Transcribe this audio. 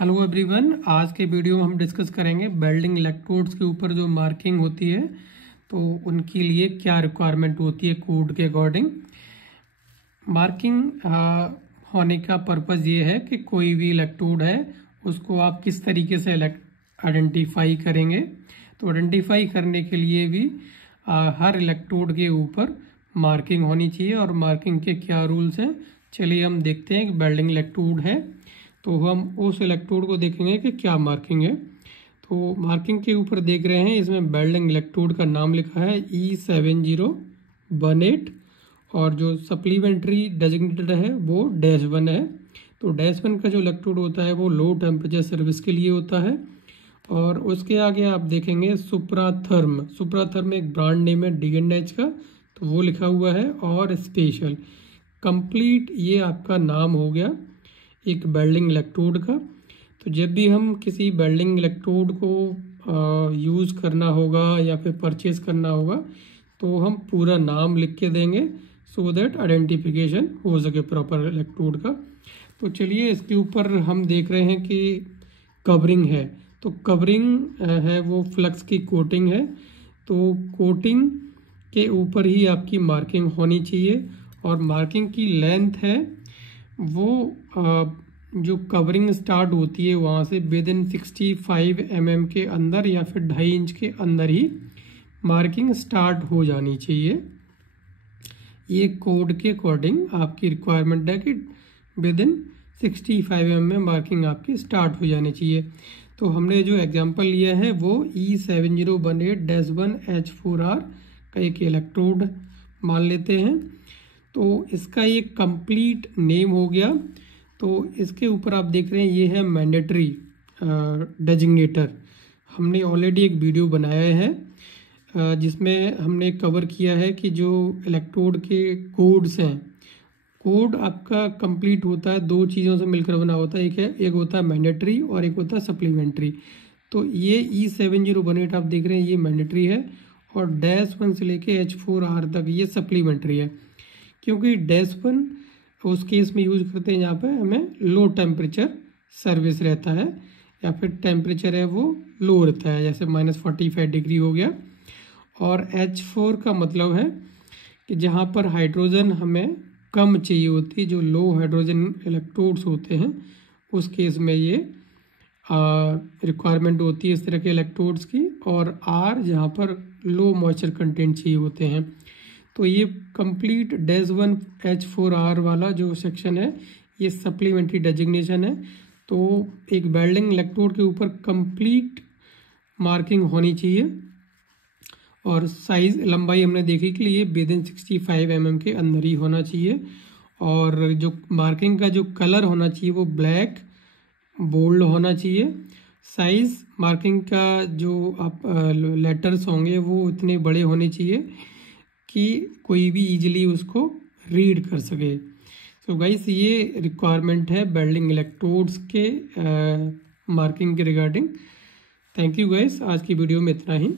Hello everyone, आज के video में हम डिस्कस करेंगे वेल्डिंग इलेक्ट्रोड्स के ऊपर जो मार्किंग होती है तो उनके लिए क्या रिक्वायरमेंट होती है कोड के अकॉर्डिंग। मार्किंग होने का पर्पस ये है कि कोई भी इलेक्ट्रोड है उसको आप किस तरीके से आइडेंटिफाई करेंगे। तो आइडेंटिफाई करने के लिए भी हर इलेक्ट्रोड के ऊपर मार्किंग होनी चाहिए। और मार्किंग के क्या रूल्स हैं, चलिए हम देखते हैं। कि वेल्डिंग इलेक्ट्रोड है तो हम उस इलेक्ट्रोड को देखेंगे कि क्या मार्किंग है। तो मार्किंग के ऊपर देख रहे हैं, इसमें वेल्डिंग इलेक्ट्रोड का नाम लिखा है E7018 और जो सप्लीमेंट्री डेजिग्नेटेड है वो -1 है। तो -1 का जो इलेक्ट्रोड होता है वो लो टेम्परेचर सर्विस के लिए होता है। और उसके आगे आप देखेंगे सुप्राथर्म एक ब्रांड नेम है D&H का, तो वो लिखा हुआ है। और स्पेशल कंप्लीट ये आपका नाम हो गया एक वेल्डिंग इलेक्ट्रोड का। तो जब भी हम किसी वेल्डिंग इलेक्ट्रोड को यूज़ करना होगा या फिर परचेज करना होगा तो हम पूरा नाम लिख के देंगे सो दैट आइडेंटिफिकेशन हो सके प्रॉपर इलेक्ट्रोड का। तो चलिए इसके ऊपर हम देख रहे हैं कि कवरिंग है। तो कवरिंग है वो फ्लक्स की कोटिंग है। तो कोटिंग के ऊपर ही आपकी मार्किंग होनी चाहिए। और मार्किंग की लेंथ है वो जो कवरिंग स्टार्ट होती है वहाँ से विद इन 65 mm के अंदर या फिर 2.5 इंच के अंदर ही मार्किंग स्टार्ट हो जानी चाहिए। ये कोड के अकॉर्डिंग आपकी रिक्वायरमेंट है कि विद इन 65 mm में मार्किंग आपकी स्टार्ट हो जानी चाहिए। तो हमने जो एग्जांपल लिया है वो E7018-1H4R का एक इलेक्ट्रोड मान लेते हैं। तो इसका ये कंप्लीट नेम हो गया। तो इसके ऊपर आप देख रहे हैं ये है मैंडेटरी डेजिग्नेटर। हमने ऑलरेडी एक वीडियो बनाया है जिसमें हमने कवर किया है कि जो इलेक्ट्रोड के कोड्स हैं, कोड आपका कंप्लीट होता है दो चीज़ों से मिलकर बना होता है। एक होता है मैंडेटरी और एक होता है सप्लीमेंट्री। तो ये E7018 आप देख रहे हैं ये मैंडेटरी है और -1 से लेके H4R तक ये सप्लीमेंट्री है। क्योंकि -1 उस केस में यूज करते हैं जहाँ पे हमें लो टेम्परेचर सर्विस रहता है या फिर टेम्परेचर है वो लो रहता है, जैसे -45 डिग्री हो गया। और H4 का मतलब है कि जहाँ पर हाइड्रोजन हमें कम चाहिए होती है, जो लो हाइड्रोजन इलेक्ट्रोड्स होते हैं उस केस में ये रिक्वायरमेंट होती है इस तरह के इलेक्ट्रोड्स की। और R जहाँ पर लो मॉइस्चर कंटेंट चाहिए होते हैं। तो ये कंप्लीट -1 H4R वाला जो सेक्शन है ये सप्लीमेंट्री डेजिग्नेशन है। तो एक वेल्डिंग इलेक्ट्रोड के ऊपर कंप्लीट मार्किंग होनी चाहिए। और साइज लंबाई हमने देखी कि ये विद इन 65 mm के अंदर ही होना चाहिए। और जो मार्किंग का जो कलर होना चाहिए वो ब्लैक बोल्ड होना चाहिए। साइज मार्किंग का जो आप लेटर्स होंगे वो इतने बड़े होने चाहिए कि कोई भी इजीली उसको रीड कर सके। सो गाइस ये रिक्वायरमेंट है वेल्डिंग इलेक्ट्रोड्स के मार्किंग के रिगार्डिंग। थैंक यू गाइस, आज की वीडियो में इतना ही।